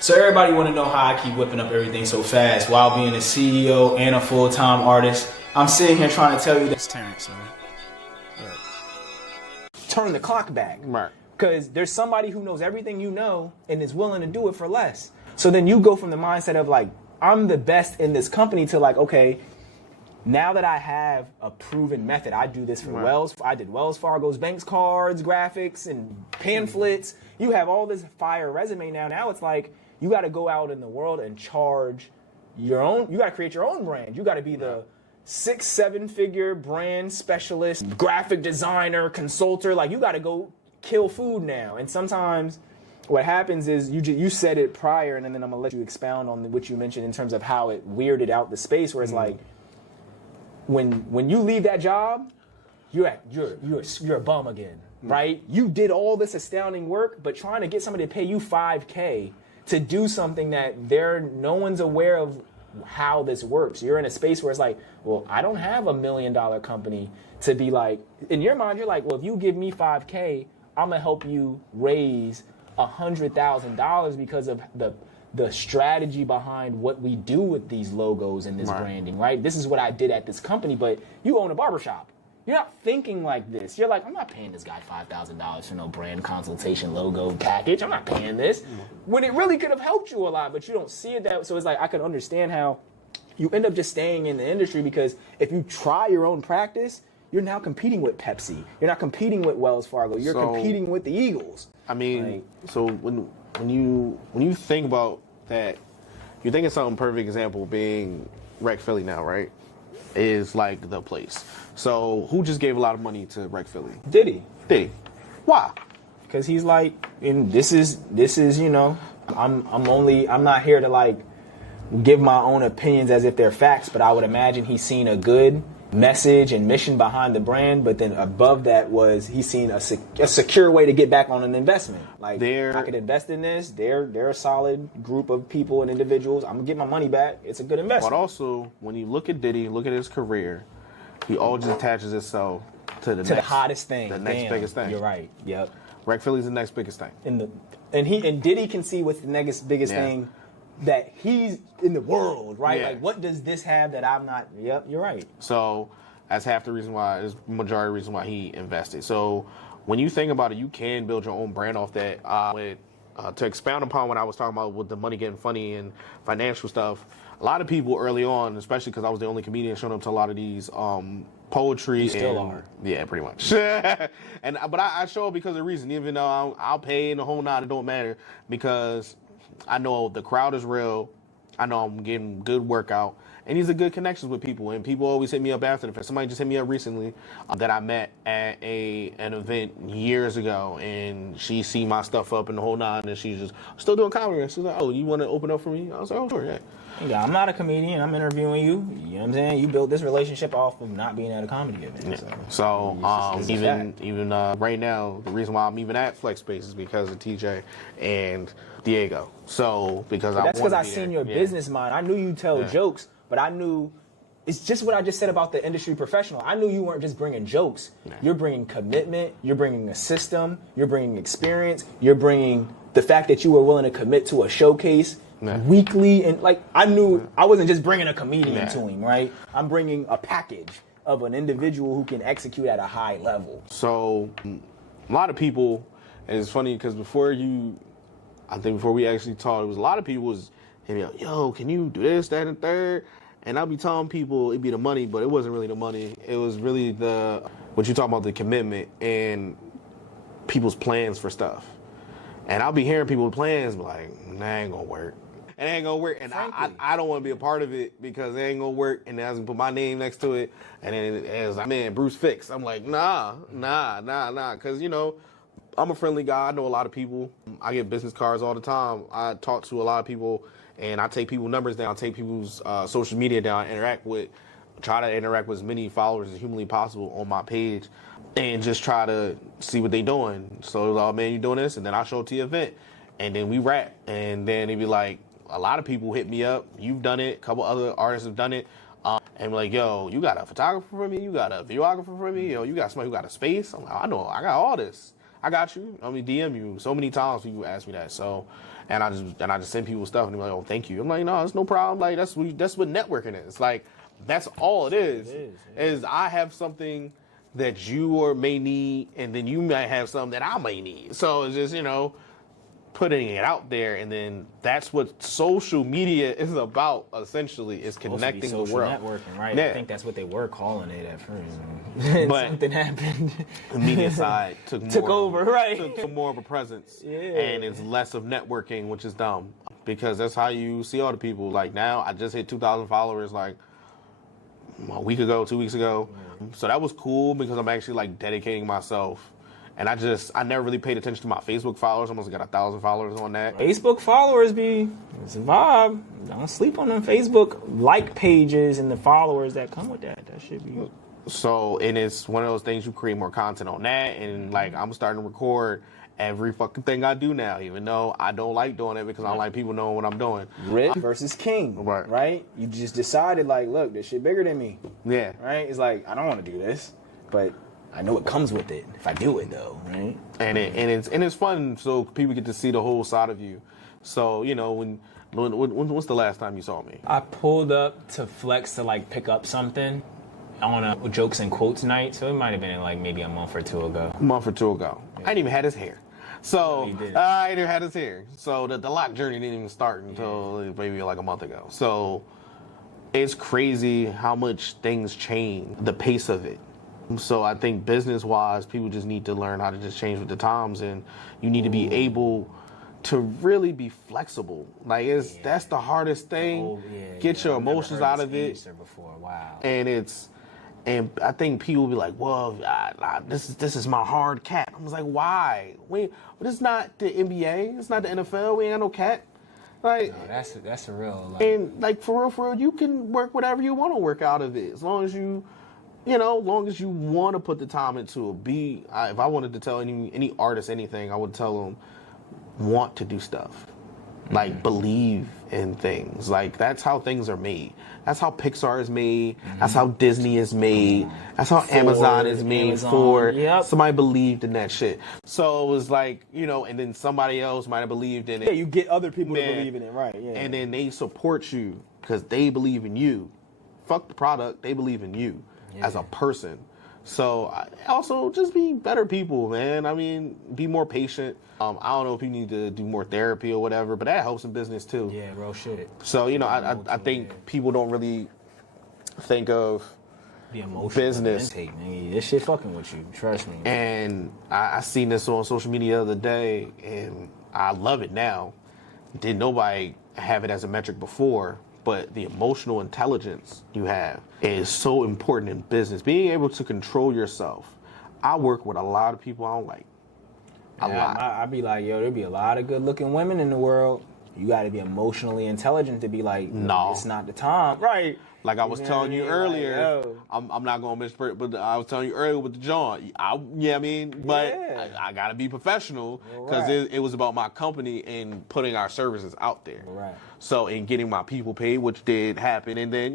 So everybody want to know how I keep whipping up everything so fast while being a CEO and a full-time artist. I'm sitting here trying to tell you this, Terrence, man. Turn the clock back. Right. Because there's somebody who knows everything you know and is willing to do it for less. So then you go from the mindset of like, I'm the best in this company to like, okay, now that I have a proven method, I do this for Right. I did Wells Fargo's banks cards, graphics, and pamphlets. You have all this fire resume now. Now it's like, you got to go out in the world and charge your own, you got to create your own brand. You got to be the 6-7 figure brand specialist, graphic designer, consultant. Like you got to go kill food now. And sometimes what happens is you said it prior, and then I'm gonna let you expound on what you mentioned in terms of how it weirded out the space. Where it's like when you leave that job, you're a bum again, right? You did all this astounding work, but trying to get somebody to pay you $5K to do something that no one's aware of how this works. You're in a space where it's like, well, I don't have $1 million company to be like. In your mind, you're like, well, if you give me $5K, I'm gonna help you raise $100,000 because of the strategy behind what we do with these logos and this branding, right? This is what I did at this company, but you own a barbershop. You're not thinking like this. You're like, I'm not paying this guy $5,000 for no brand consultation logo package. I'm not paying this. When it really could have helped you a lot, but you don't see it that way. So it's like, I can understand how you end up just staying in the industry, because if you try your own practice, you're now competing with Pepsi. You're not competing with Wells Fargo. You're competing with the Eagles. I mean, so when you think about that, you're thinking something. Perfect example being Rec Philly now, right? Is like the place. So who just gave a lot of money to Rec Philly? Diddy. Why? Because he's like, and this is you know, I'm not here to like give my own opinions as if they're facts, but I would imagine he's seen a good message and mission behind the brand, but then above that was he's seen a secure way to get back on an investment. Like, I could invest in this. They're a solid group of people and individuals. I'm gonna get my money back. It's a good investment. But also, when you look at Diddy, look at his career, he always attaches himself to the hottest thing, the next biggest thing. You're right. Yep. Rec Philly's the next biggest thing. And Diddy can see what's the next biggest thing that he's in the world, right? Like, what does this have that I'm not? Yep, you're right. So that's half the reason why, is majority reason why he invested. So when you think about it, you can build your own brand off that. To expound upon what I was talking about with the money getting funny and financial stuff, a lot of people early on, especially because I was the only comedian showing up to a lot of these poetry. You still are. Yeah, pretty much. But I show up because of a reason, even though I'll pay in the whole nine, it don't matter, because I know the crowd is real. I know I'm getting good workout. And these are good connections with people. And people always hit me up after the fact. Somebody just hit me up recently that I met at an event years ago. And she seen my stuff up in the whole nine. And she's just still doing comedy. And she's like, oh, you want to open up for me? I was like, oh, sure, yeah. Yeah, I'm not a comedian. I'm interviewing you. You know what I'm saying? You built this relationship off of not being at a comedy event. Yeah. So even right now, the reason why I'm even at Flex Space is because of TJ and Diego. So that's because I seen your business mind. I knew you tell jokes, but I knew it's just what I just said about the industry professional. I knew you weren't just bringing jokes. Nah. You're bringing commitment. You're bringing a system. You're bringing experience. You're bringing the fact that you were willing to commit to a showcase. Weekly, and like I knew I wasn't just bringing a comedian to him, right? I'm bringing a package of an individual who can execute at a high level. So a lot of people, and it's funny because before we actually talked, it was a lot of people was hitting me up, yo, can you do this, that, and third? And I'll be telling people it'd be the money, but it wasn't really the money. It was really what you talking about, the commitment and people's plans for stuff. And I'll be hearing people's plans, but like, that ain't gonna work. It ain't gonna work, and I don't want to be a part of it because it ain't gonna work, and then I was gonna put my name next to it, and then it was like, man, Bruce Fix. I'm like, nah, because I'm a friendly guy. I know a lot of people. I get business cards all the time. I talk to a lot of people, and I take people's numbers down, take people's social media down, try to interact with as many followers as humanly possible on my page, and just try to see what they doing. So, oh man, you doing this, and then I show up to the event, and then we rap, and then it'd be like, a lot of people hit me up. You've done it. A couple other artists have done it. And be like, yo, you got a photographer for me? You got a videographer for me? Yo, you got somebody who got a space? I'm like, I know, I got all this. I got you. I mean, DM you so many times people ask me that. So, and I just send people stuff and they're like, oh, thank you. I'm like, no, it's no problem. Like that's what networking is. Like that's all it is. Is I have something that you or may need, and then you might have something that I may need. So it's just putting it out there, and then that's what social media is about. Essentially, is connecting the world. Networking, right? Yeah. I think that's what they were calling it at first. But something happened. The media side took over, right? Took more of a presence, yeah. And it's less of networking, which is dumb because that's how you see all the people. Like now, I just hit 2,000 followers like a week ago, 2 weeks ago. So that was cool because I'm actually like dedicating myself. And I never really paid attention to my Facebook followers. I almost got 1,000 followers on that. Facebook followers it's a vibe. Don't sleep on them Facebook like pages and the followers that come with that. That should be. So, and it's one of those things you create more content on that. And like, I'm starting to record every fucking thing I do now, even though I don't like doing it because I don't like people knowing what I'm doing. Rip versus king, right? You just decided like, look, this shit bigger than me. Yeah. Right? It's like, I don't want to do this, but I know it comes with it if I do it though, right? And it's fun, so people get to see the whole side of you. So when's the last time you saw me? I pulled up to Flex to like pick up something on a jokes and quotes night, so it might have been like maybe a month or two ago. Yeah. I didn't even have his hair. So I didn't have his hair. So the lock journey didn't even start until maybe like a month ago. So it's crazy how much things change, the pace of it. So I think business-wise, people just need to learn how to just change with the times, and you need to be able to really be flexible. Like that's the hardest thing. Get your emotions out of it. Before. Wow. And I think people will be like, well, this is my hard cap. I was like, why? This is not the NBA. It's not the NFL. We ain't got no cap. Like, no, that's a real. And like for real, you can work whatever you want to work out of it, as long as you want to put the time into it. If I wanted to tell any artist anything, I would tell them, want to do stuff. Like, believe in things. Like, that's how things are made. That's how Pixar is made. That's how Disney is made. That's how Amazon is made. Somebody believed in that shit. So it was like, and then somebody else might have believed in it. Yeah, you get other people to believe in it, right? Yeah. And then they support you because they believe in you. Fuck the product. They believe in you as a person. So also just be better people, man. I mean, be more patient. I don't know if you need to do more therapy or whatever, but that helps in business too. Yeah, real shit. So, I think people don't really think of the emotional business. Intake, man. This shit fucking with you, trust me. And I seen this on social media the other day, and I love it now. Didn't nobody have it as a metric before, but the emotional intelligence you have is so important in business. Being able to control yourself. I work with a lot of people I don't like. I'd be like, yo, there'd be a lot of good-looking women in the world. You got to be emotionally intelligent to be like, no, it's not the time. Right. Like I was telling you earlier, I'm not going to miss, but I was telling you earlier with the John. But I got to be professional because it was about my company and putting our services out there. Right. So, in getting my people paid, which did happen, and then,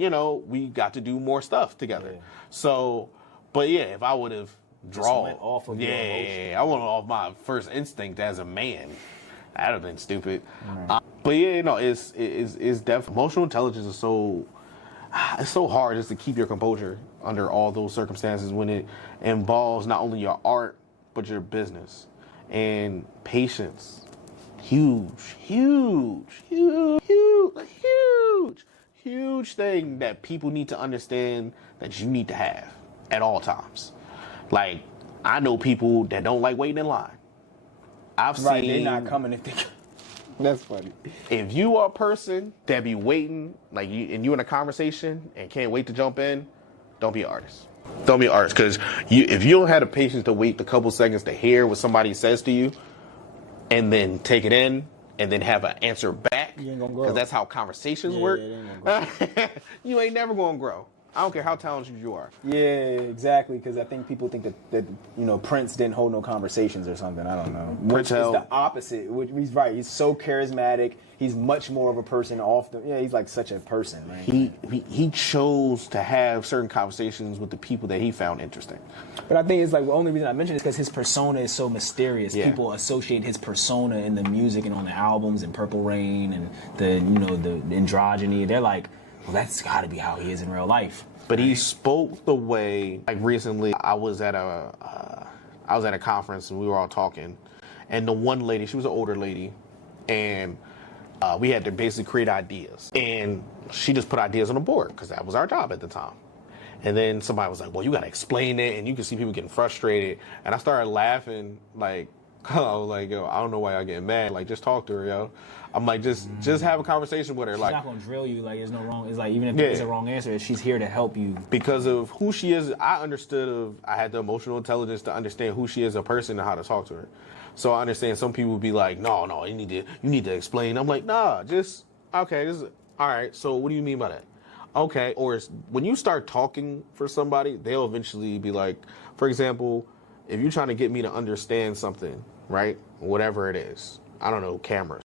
we got to do more stuff together. Yeah. So, but if I would have drawn off of I went off my first instinct as a man. That'd have been stupid. Right. But it's definitely emotional intelligence is so. It's so hard just to keep your composure under all those circumstances when it involves not only your art but your business. And patience, huge thing that people need to understand that you need to have at all times. Like, I know people that don't like waiting in line. I've seen they're not coming if they. That's funny. If you are a person that be waiting, like and you in a conversation and can't wait to jump in, don't be an artist. Don't be an artist, because if you don't have the patience to wait the couple seconds to hear what somebody says to you, and then take it in, and then have an answer back, you ain't gonna grow. Because that's how conversations work. You ain't never gonna grow. I don't care how talented you are. Yeah, exactly. Because I think people think that Prince didn't hold no conversations or something. I don't know. Prince is the opposite. He's right. He's so charismatic. He's much more of a person he's like such a person, right? He chose to have certain conversations with the people that he found interesting. But I think it's like the only reason I mention it is because his persona is so mysterious. Yeah. People associate his persona in the music and on the albums and Purple Rain and the androgyny. They're like, well, that's got to be how he is in real life. But he spoke the way, like recently, I was at a conference and we were all talking, and the one lady, she was an older lady, and we had to basically create ideas, and she just put ideas on the board because that was our job at the time. And then somebody was like, well, you got to explain it, and you can see people getting frustrated, and I started laughing, like, I was like, yo, I don't know why y'all getting mad. Like, just talk to her, yo. I'm like, just have a conversation with her. She's like, not gonna drill you. Like, there's no wrong. It's like, even if there is a wrong answer, she's here to help you. Because of who she is, I had the emotional intelligence to understand who she is as a person and how to talk to her. So I understand some people would be like, no, you need to explain. I'm like, nah, just okay. All right. So what do you mean by that? Okay. Or when you start talking for somebody, they'll eventually be like, for example, if you're trying to get me to understand something, right? Whatever it is, I don't know, cameras.